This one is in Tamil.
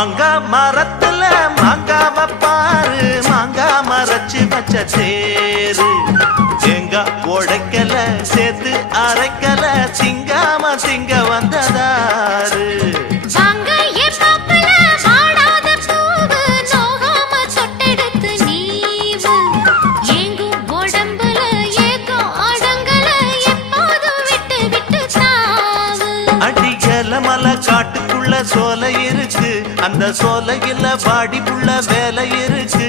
மாங்கா மரத்துல மாங்காவ பாரு மாங்கா மரச்சு வச்ச தேரு தேங்காய் உடைக்கல சேர்த்து அரைக்கல திங்காம திங்க வந்ததாரு மலை காட்டுக்குள்ள சோலை இருக்கு அந்த சோலையில பாடி புள்ள வேலை இருக்கு.